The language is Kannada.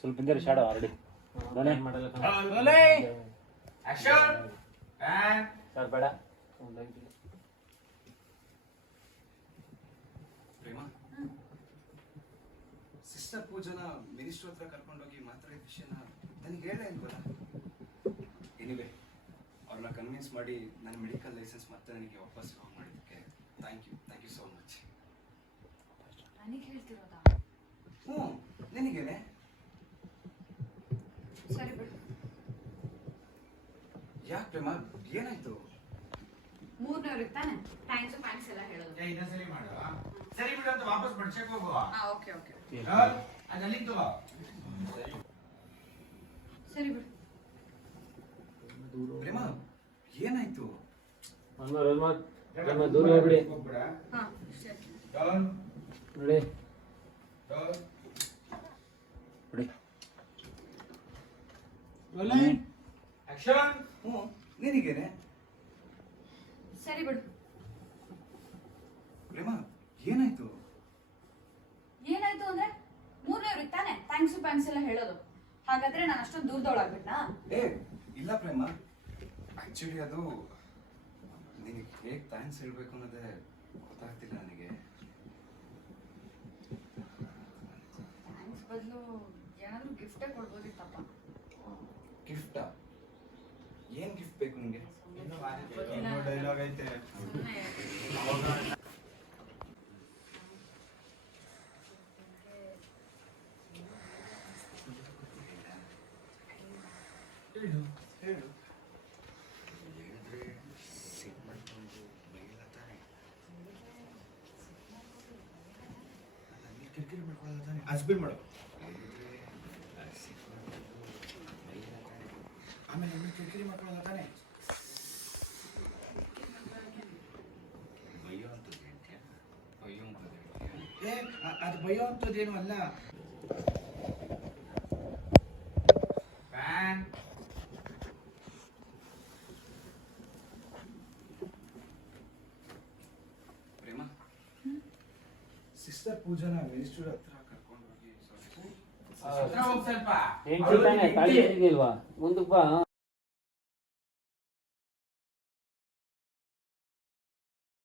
ಸ್ವಲ್ಪ ಹಿಂದೆ ಶಾಡೋ ಆಲ್ರೆಡಿ ಸರ್ ಬೇಡ ಪ್ರೇಮ ಸಿಸ್ಟರ್ ಪೂಜನ ಮಿನಿಸ್ಟರ್ ಹತ್ರ ಕರ್ಕೊಂಡೋಗಿ ಮಾತಾಡಿದ ವಿಷಯನ ನನಗೆ ಹೇಳೇ ಇಲ್ವಲ್ಲ. ಎನಿವೆ ಅವ್ರನ್ನ ಕನ್ವಿನ್ಸ್ ಮಾಡಿ ನನ್ನ ಮೆಡಿಕಲ್ ಲೈಸೆನ್ಸ್ ಮತ್ತೆ ನನಗೆ ವಾಪಸ್ ಮಾಡಿದ್ದಕ್ಕೆ ಥ್ಯಾಂಕ್ ಯು ಸೋ ಮಚ್. ನನಗೆ ಹೇಳ್ತಿರೋದಾ? ಹ್ಞೂ ನಿನಗೇನೆ. ಸರಿ ಬಿಡು. ಯಾಕೆ ಪ್ರೇಮ ಏನಾಯ್ತು? ಮೂರನೇವ್ರಿಗೆ ತಾನೆ ಥ್ಯಾಂಕ್ಸ್ ಎಲ್ಲ ಹೇಳೋದು. ಸರಿ ಮಾಡು. ಸರಿ ಬಿಡು ಅಂತ ವಾಪಸ್ ಬಡ್ಸಕ್ಕೆ ಹೋಗುವ. ಓಕೆ ಅದಲ್ಲಿ ತಗೋ. ಸರಿ ಬಿಡು. ಪ್ರೇಮ ಏನಾಯ್ತು? ದೂರ ಹೋಗ್ಬಿಡಿ ಹಾ ಸರಿ ನೋಡಿ ಬಿಡಿ ಆಕ್ಷನ್. ಹ್ಞೂ ನಿನಗೇನೆ. ಸರಿ ಬಿಡು. ಪ್ರೇಮ ಏನಾಯ್ತು? ಏನಾಯ್ತು ಅಂದ್ರೆ ಮೂರನೇವ್ರಿಗೆ ತಾನೆ ಥ್ಯಾಂಕ್ಸ್ ಎಲ್ಲ ಹೇಳೋದು. ಹಾಗಾದ್ರೆ ನಾನು ಅಷ್ಟೊಂದು ದೂರದೊಳಗ್ಬಿಟ್ನಾ? ಇಲ್ಲ ಪ್ರೇಮ, ಆಕ್ಚುಲಿ ಅದು ನಿನಗೆ ಹೇಗೆ ಥ್ಯಾಂಕ್ಸ್ ಹೇಳ್ಬೇಕು ಅನ್ನೋದೇ ಗೊತ್ತಾಗ್ತಿಲ್ಲ ನನಗೆ. ಥ್ಯಾಂಕ್ಸ್ ಬದಲು ಏನಾದ್ರೂ ಗಿಫ್ಟೇ ಕೊಡ್ಬೋದಿತ್ತಪ್ಪ. ಗಿಫ್ಟಾ? ಏನ್ ಗಿಫ್ಟ್ ಬೇಕು ನಿಂಗೆ? ಡೈಲಾಗ್ ಐತೆ. ಹೇಳು. ಕಿರಿಕಿರಿ ಮಾಡ್ಕೊಳ್ಳೋದು ತಾನೆ. ಹಸ್ಬೆಂಡ್ ಮಾಡು. ಆಮೇಲೆ ಕಿರಿಕಿರಿ ಮಾಡ್ಕೊಳ್ಳೋದು ತಾನೆ. ಅದು ಭಯ ಅಂತದೇನು ಅಲ್ಲ. ಫ್ಯಾನ್ ಪ್ರೇಮ ಸಿಸ್ಟರ್ ಪೂಜನ ಮಿನಿಸ್ಟರ್ ಹತ್ರ ಕರ್ಕೊಂಡೋಗಿ ಸ್ವಲ್ಪ ಹೆಂಡತಿ ತಾನೆ ತಾಳಿ ಕಟ್ಟಿದೀಲ್ವಾ ಮುಂದಕ್ಕೆ ಬಾ.